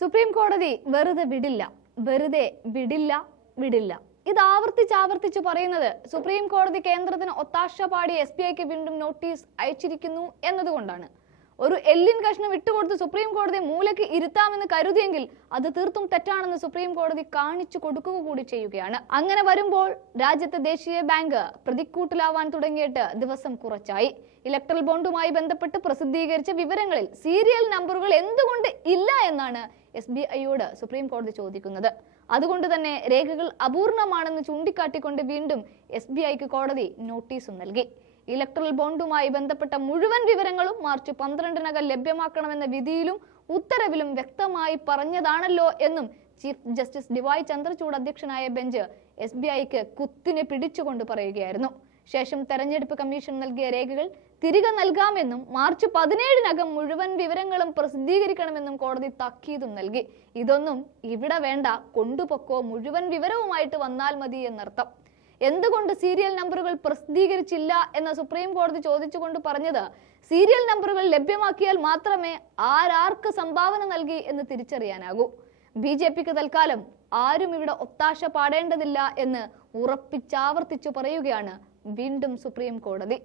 Supreme കോടതി വെറുതെ വിടില്ല. വെറുതെ വിടില്ല വിടില്ല. ഇത് ആവർത്തിച്ച് ആവർത്തിച്ച് പറയുന്നത് സുപ്രീം കോടതി കേന്ദ്രത്തിന് ഒത്താശ പാടി എസ് ബി ഐക്ക് വീണ്ടും നോട്ടീസ് അയച്ചിരിക്കുന്നു എന്നതുകൊണ്ടാണ്. ഒരു എല്ലിൻ കഷ്ണം വിട്ടുകൊടുത്ത് സുപ്രീം കോടതി മൂലയ്ക്ക് ഇരുത്താമെന്ന് കരുതിയെങ്കിൽ അത് തീർത്തും തെറ്റാണെന്ന് സുപ്രീം കോടതി കാണിച്ചു കൊടുക്കുക കൂടി ചെയ്യുകയാണ്. അങ്ങനെ വരുമ്പോൾ രാജ്യത്തെ ദേശീയ ബാങ്ക് പ്രതിക്കൂട്ടിലാവാൻ തുടങ്ങിയിട്ട് ദിവസം കുറച്ചായി. ഇലക്ട്രൽ ബോണ്ടുമായി ബന്ധപ്പെട്ട് പ്രസിദ്ധീകരിച്ച വിവരങ്ങളിൽ സീരിയൽ നമ്പറുകൾ എന്തുകൊണ്ട് ഇല്ല എന്നാണ് എസ് ബി ഐയോട് സുപ്രീം കോടതി ചോദിക്കുന്നത്. അതുകൊണ്ട് തന്നെ രേഖകൾ അപൂർണമാണെന്ന് ചൂണ്ടിക്കാട്ടിക്കൊണ്ട് വീണ്ടും എസ് ബി ഐക്ക് കോടതി നോട്ടീസും നൽകി. ഇലക്ട്രൽ ബോണ്ടുമായി ബന്ധപ്പെട്ട മുഴുവൻ വിവരങ്ങളും മാർച്ച് പന്ത്രണ്ടിനകം ലഭ്യമാക്കണമെന്ന വിധിയിലും ഉത്തരവിലും വ്യക്തമായി പറഞ്ഞതാണല്ലോ എന്നും ചീഫ് ജസ്റ്റിസ് ഡിവായ് ചന്ദ്രചൂഡ് അധ്യക്ഷനായ ബെഞ്ച് എസ് ബി ഐക്ക് കുത്തിനെ പിടിച്ചുകൊണ്ട് പറയുകയായിരുന്നു. ശേഷം തെരഞ്ഞെടുപ്പ് കമ്മീഷൻ നൽകിയ രേഖകൾ തിരികെ നൽകാമെന്നും മാർച്ച് പതിനേഴിനകം മുഴുവൻ വിവരങ്ങളും പ്രസിദ്ധീകരിക്കണമെന്നും കോടതി താക്കീതും നൽകി. ഇതൊന്നും ഇവിടെ വേണ്ട കൊണ്ടുപൊക്കോ മുഴുവൻ വിവരവുമായിട്ട് വന്നാൽ മതി എന്നർത്ഥം. എന്തുകൊണ്ട് സീരിയൽ നമ്പറുകൾ പ്രസിദ്ധീകരിച്ചില്ല എന്ന സുപ്രീം കോടതി ചോദിച്ചുകൊണ്ട് പറഞ്ഞത് സീരിയൽ നമ്പറുകൾ ലഭ്യമാക്കിയാൽ മാത്രമേ ആരാർക്ക് സംഭാവന നൽകി എന്ന് തിരിച്ചറിയാനാകൂ. ബി ജെ പിക്ക് തൽക്കാലം ആരും ഇവിടെ ഒത്താശ പാടേണ്ടതില്ല എന്ന് ഉറപ്പിച്ചാവർത്തിച്ചു പറയുകയാണ് വീണ്ടും സുപ്രീം കോടതി.